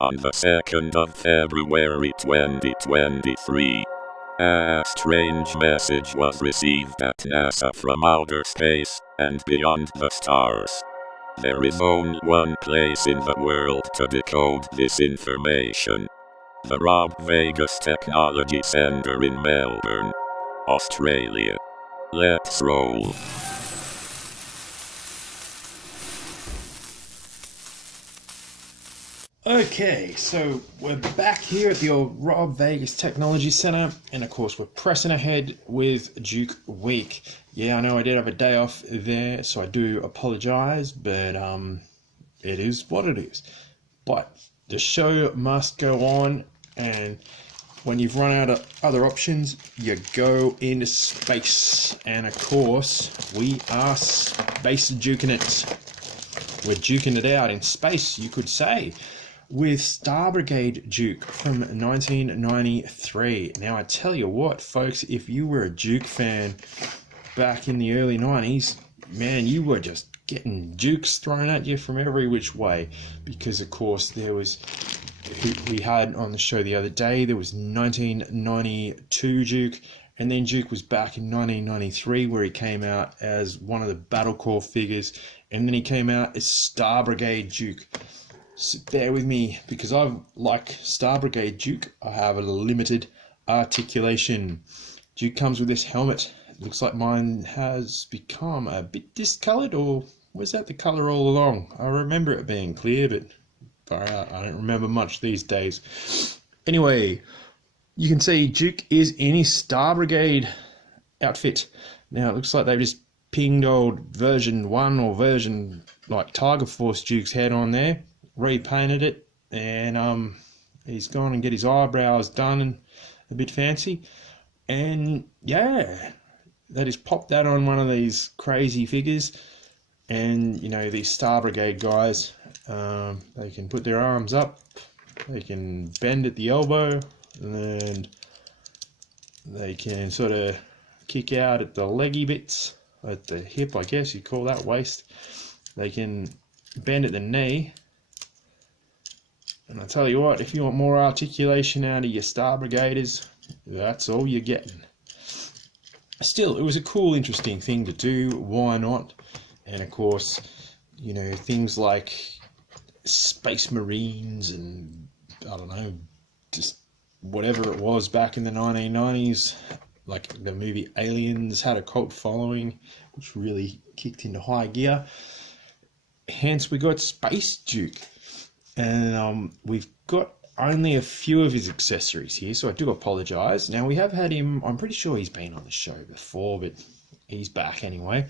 On the 2nd of February 2023, a strange message was received at NASA from outer space and beyond the stars. There is only one place in the world to decode this information: the Rob Vegas Technology Center in Melbourne, Australia. Let's roll. Okay, so we're back here at the old Rob Vegas Technology Center, and of course we're pressing ahead with Duke Week. Yeah, I know I did have a day off there, so I do apologize, but it is what it is. But the show must go on, and when you've run out of other options, you go into space. And of course, we are space duking it. We're duking it out in space, you could say, with Star Brigade Duke from 1993. Now, I tell you what, folks, if you were a Duke fan back in the early 90s, man, you were just getting Dukes thrown at you from every which way. Because, of course, there was, we had on the show the other day, there was 1992 Duke, and then Duke was back in 1993, where he came out as one of the Battle Corps figures, and then he came out as Star Brigade Duke. So bear with me, because like Star Brigade Duke, I have a limited articulation. Duke comes with this helmet. It looks like mine has become a bit discoloured, or was that the colour all along? I remember it being clear, but I don't remember much these days. Anyway, you can see Duke is in his Star Brigade outfit. Now it looks like they've just pinged old version 1 or version like Tiger Force Duke's head on there, repainted it, and he's gone and get his eyebrows done and a bit fancy. And yeah, they just popped that on one of these crazy figures. And you know, these Star Brigade guys, they can put their arms up, they can bend at the elbow, and they can sort of kick out at the leggy bits, at the hip, I guess you call that waist. They can bend at the knee. And I tell you what, if you want more articulation out of your Star Brigaders, that's all you're getting. Still, it was a cool, interesting thing to do. Why not? And of course, you know, things like Space Marines and, I don't know, just whatever it was back in the 1990s, like the movie Aliens had a cult following, which really kicked into high gear. Hence, we got Space Duke. And we've got only a few of his accessories here, so I do apologise. Now, we have had him, I'm pretty sure he's been on the show before, but he's back anyway.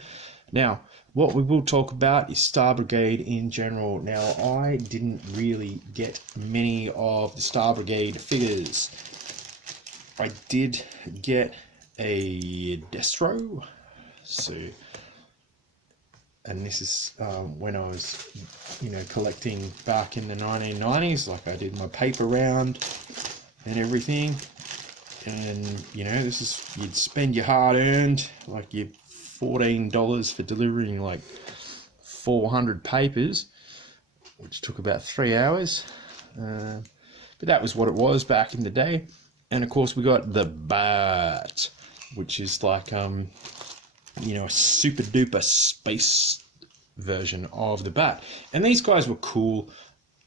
Now, what we will talk about is Star Brigade in general. Now, I didn't really get many of the Star Brigade figures. I did get a Destro, so, and this is when I was, you know, collecting back in the 1990s, like I did my paper round and everything. And, you know, this is, you'd spend your hard-earned, like your $14 for delivering like 400 papers, which took about 3 hours. But that was what it was back in the day. And of course we got the Bat, which is like, you know, a super duper space version of the Bat. And these guys were cool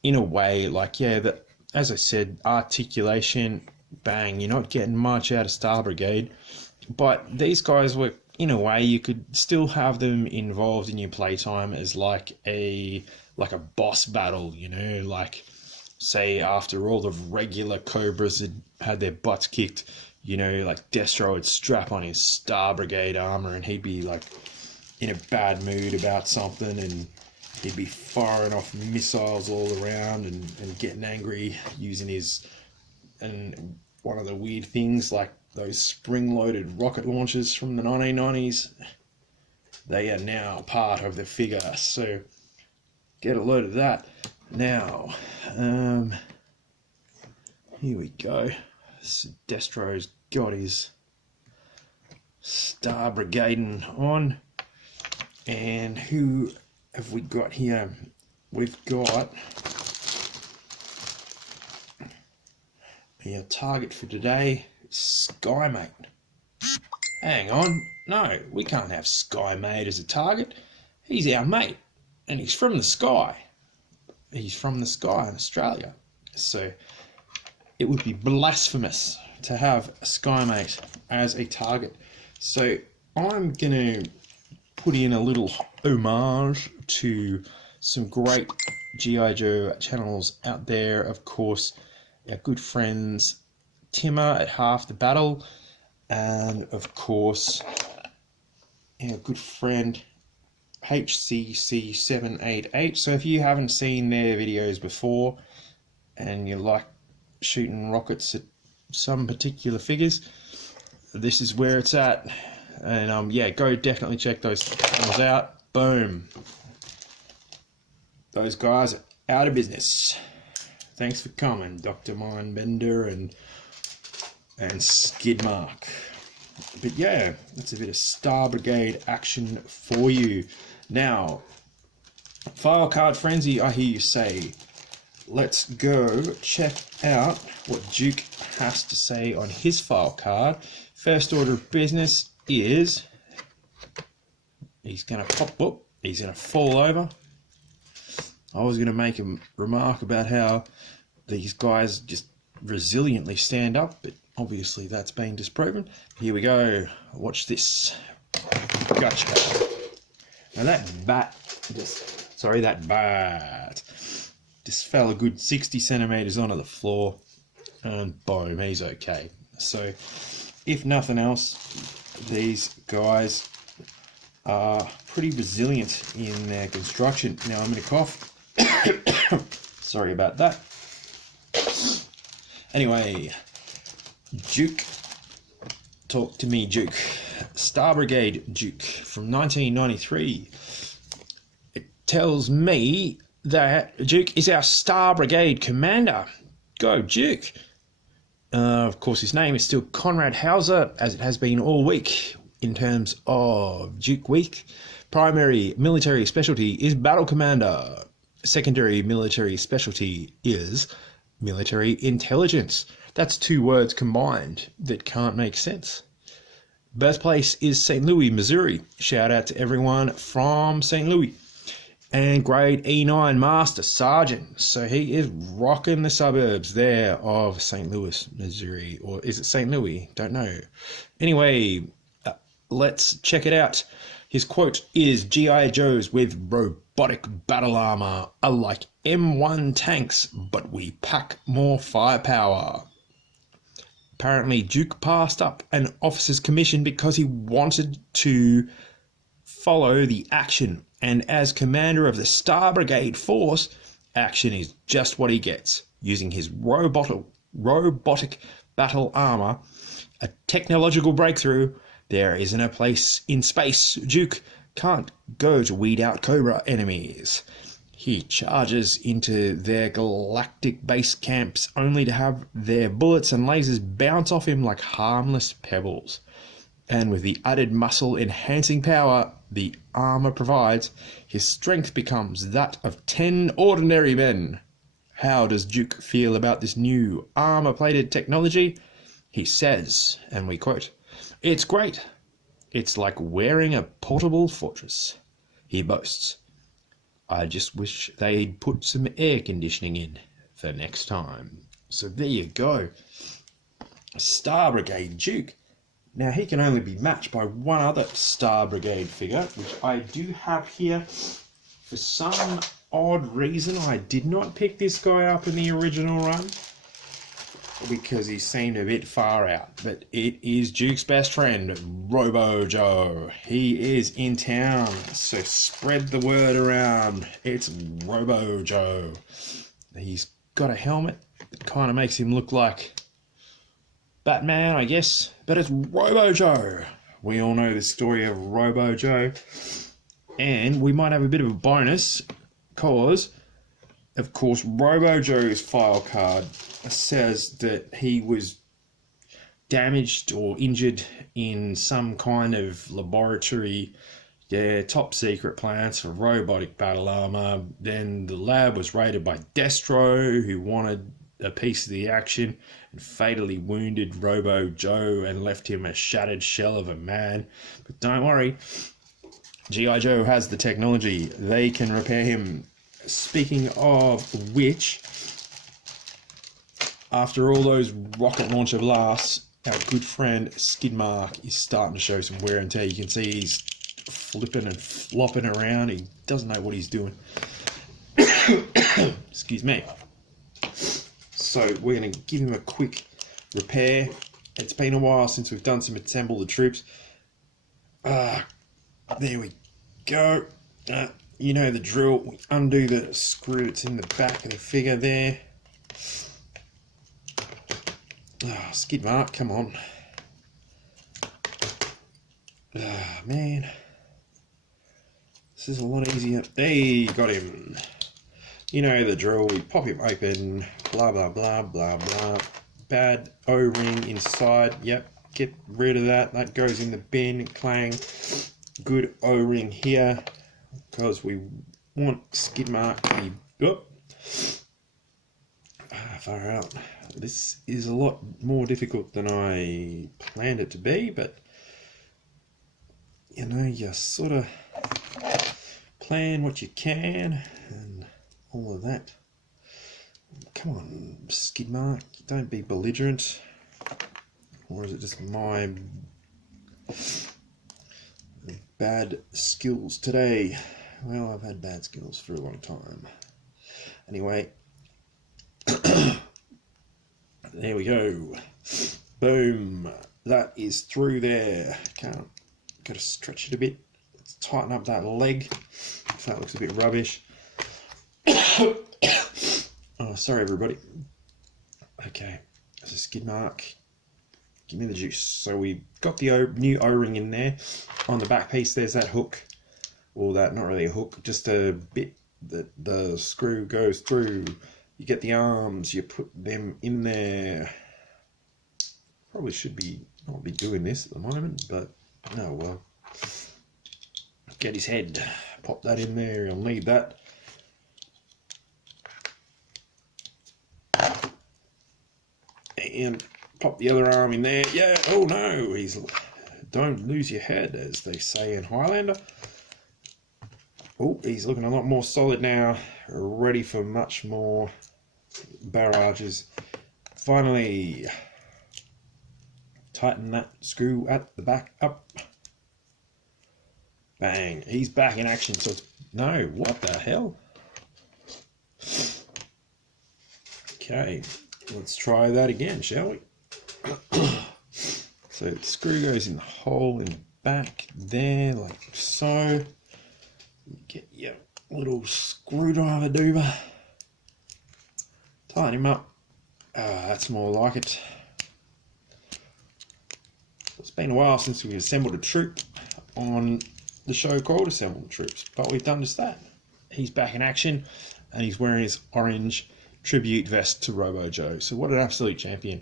in a way, like, yeah, that, as I said, articulation, bang, you're not getting much out of Star Brigade, but these guys were, in a way, you could still have them involved in your playtime as like a boss battle, you know, like, say, after all the regular Cobras had their butts kicked, you know, like Destro would strap on his Star Brigade armor and he'd be like in a bad mood about something, and he'd be firing off missiles all around and getting angry using his, and one of the weird things, like those spring-loaded rocket launchers from the 1990s, they are now part of the figure, so get a load of that. Now, here we go. Destro's got his Star Brigading on, and who have we got here? We've got Your target for today, Skymate. Hang on, no, we can't have Skymate as a target. He's our mate, and he's from the sky. He's from the sky in Australia. So it would be blasphemous to have Skymate as a target. So I'm going to put in a little homage to some great GiJoe channels out there. Of course, our good friends Timmer at Half the Battle, and of course our good friend HCC788. So if you haven't seen their videos before and you like shooting rockets at some particular figures, this is where it's at. And yeah, go definitely check those channels out. Boom. Those guys are out of business. Thanks for coming, Dr. Mindbender and Skidmark. But yeah, that's a bit of Star Brigade action for you. Now, File Card Frenzy, I hear you say. Let's go check out what Duke has to say on his file card. First order of business is he's going to pop up, he's going to fall over. I was going to make a remark about how these guys just resiliently stand up, but obviously that's been disproven. Here we go. Watch this. Gotcha. Now that bat just fell a good 60 centimeters onto the floor, and boom, he's okay. So if nothing else, these guys are pretty resilient in their construction. Now I'm going to cough. Sorry about that. Anyway, Duke, talk to me, Duke. Star Brigade Duke from 1993. It tells me that Duke is our Star Brigade commander. Go, Duke. Of course, his name is still Conrad Hauser, as it has been all week in terms of Duke Week. Primary military specialty is Battle Commander. Secondary military specialty is military intelligence. That's two words combined that can't make sense. Birthplace is St. Louis, Missouri. Shout out to everyone from St. Louis. And grade E9 Master Sergeant. So he is rocking the suburbs there of St. Louis, Missouri. Or is it St. Louis? Don't know. Anyway, let's check it out. His quote is, G.I. Joes with robotic battle armor are like M1 tanks, but we pack more firepower. Apparently, Duke passed up an officer's commission because he wanted to follow the action. And as commander of the Star Brigade force, action is just what he gets. Using his robotic battle armor, a technological breakthrough. There isn't a place in space Duke can't go to weed out Cobra enemies. He charges into their galactic base camps only to have their bullets and lasers bounce off him like harmless pebbles. And with the added muscle enhancing power the armor provides, his strength becomes that of 10 ordinary men. How does Duke feel about this new armor-plated technology? He says, and we quote, "It's great. It's like wearing a portable fortress." He boasts, "I just wish they'd put some air conditioning in for next time." So there you go. Star Brigade Duke. Now he can only be matched by one other Star Brigade figure, which I do have here. For some odd reason, I did not pick this guy up in the original run, because he seemed a bit far out. But it is Duke's best friend, Robo Joe. He is in town, so spread the word around. It's Robo Joe. He's got a helmet that kind of makes him look like Batman, I guess, but it's Robo Joe. We all know the story of Robo Joe, and we might have a bit of a bonus, because, of course, Robo Joe's file card says that he was damaged or injured in some kind of laboratory, top secret plans for robotic battle armor. Then the lab was raided by Destro, who wanted a piece of the action and fatally wounded Robo Joe and left him a shattered shell of a man. But don't worry, G.I. Joe has the technology. They can repair him. Speaking of which, after all those rocket launcher blasts, our good friend Skidmark is starting to show some wear and tear. You can see he's flipping and flopping around. He doesn't know what he's doing. Excuse me. So we're going to give him a quick repair. It's been a while since we've done some Assemble the Troops. There we go. You know the drill. We undo the screw that's in the back of the figure there. Skidmark, come on. Man. This is a lot easier. Hey, got him. You know the drill. We pop him open. Blah, blah, blah, blah, blah. Bad O-ring inside. Yep, get rid of that. That goes in the bin. Clang. Good O-ring here. Because we want Skidmark to be... Oh. Far out. This is a lot more difficult than I planned it to be, but you know, you sort of plan what you can and all of that. Come on, Skidmark, don't be belligerent. Or is it just my bad skills today? Well, I've had bad skills for a long time. Anyway, there we go. Boom. That is through there. Got to stretch it a bit. Let's tighten up that leg. That looks a bit rubbish. Oh, sorry everybody. Okay, there's a Skidmark. Give me the juice. So we got the new O-ring in there. On the back piece, there's that hook. Or that, not really a hook, just a bit that the screw goes through. You get the arms, you put them in there. Probably should not be doing this at the moment, but no, well. Get his head, pop that in there, you'll need that. And pop the other arm in there. Yeah, oh no, don't lose your head, as they say in Highlander. Oh, he's looking a lot more solid now, ready for much more barrages. Finally, tighten that screw at the back up. Bang, he's back in action. So no, what the hell? Okay, let's try that again, shall we? So the screw goes in the hole in the back there, like so. You get your little screwdriver doober. Tighten him up. That's more like it. It's been a while since we assembled a troop on the show called Assemble the Troops, but we've done just that. He's back in action and he's wearing his orange tribute vest to Robo Joe. So what an absolute champion.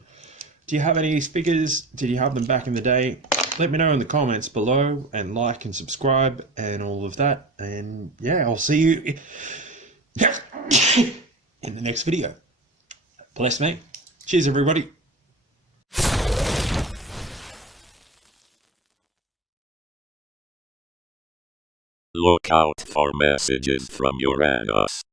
Do you have any of these figures? Did you have them back in the day? Let me know in the comments below, and like and subscribe and all of that. And yeah, I'll see you in the next video. Bless me. Cheers, everybody. Look out for messages from Uranus.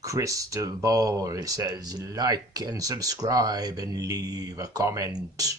Crystal Ball says like and subscribe and leave a comment.